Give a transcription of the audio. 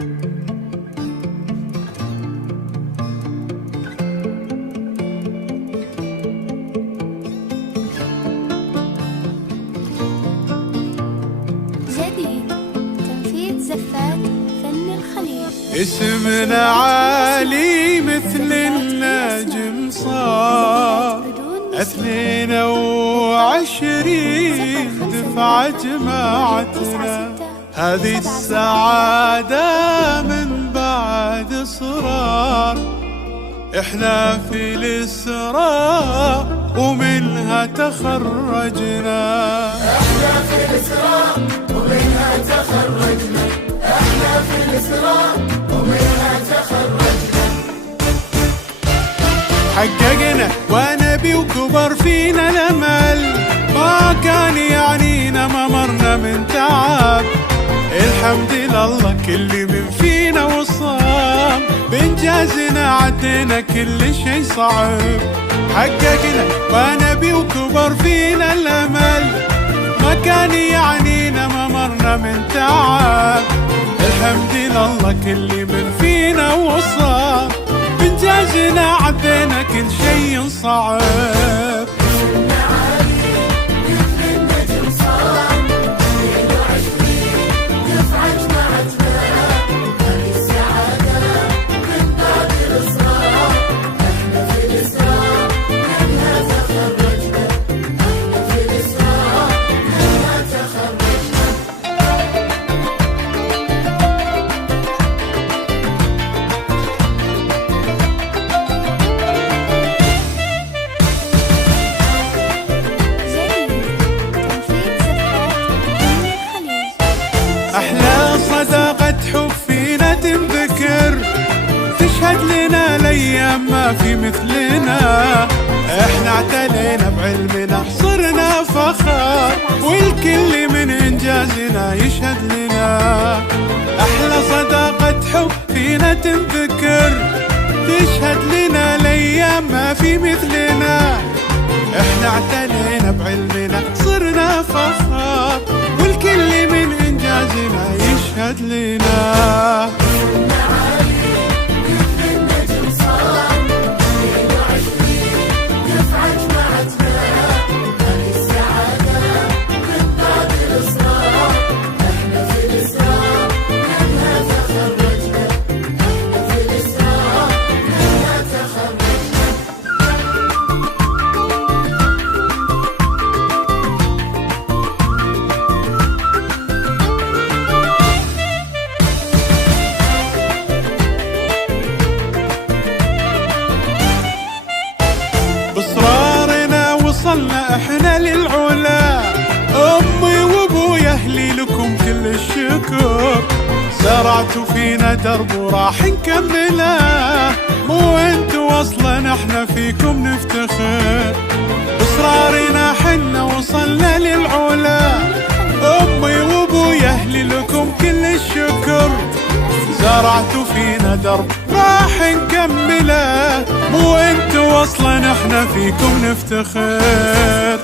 جديد تنفيذ زفات فن الخليل. اسمنا عالي مثل النجم صار 22 دفعة جماعتنا. هذه السعادة من بعد إصرار، إحنا في الإسراء ومنها تخرجنا. إحنا في الإسراء ومنها تخرجنا. إحنا في الإسراء ومنها تخرجنا. حققنا ونبي وكبر فينا الأمل، ما كان يعنينا ما مرنا من تعب. الحمد لله كل من فينا وصام، بإنجازنا عدينا كل شي صعب. حققنا ونبي وكبر فينا الأمل، ما كان يعنينا ما مرنا من تعب. الحمد لله كل من فينا وصام، بإنجازنا عدينا كل شي صعب. أحلى صداقة حب فينا تنذكر، تشهد لنا الأيام ما في مثلنا. إحنا اعتلينا بعلمنا صرنا فخر، والكل من إنجازنا يشهد لنا. أحلى صداقة حب فينا تنذكر، تشهد لنا الأيام ما في مثلنا. إحنا اعتلينا بعلمنا صرنا فخر، والكل من إنجازنا يشهد لنا. بإصرارنا وصلنا احنا للعلا، امي وابوي اهلي لكم كل الشكر. زرعتوا فينا درب وراح نكمله، مو انتوا اصلا احنا فيكم نفتخر. بإصرارنا حنا وصلنا للعلا، امي وابوي اهلي لكم كل الشكر. زرعتوا فينا درب راح نكمله، مو انتوا اصلا احنا فيكم نفتخر.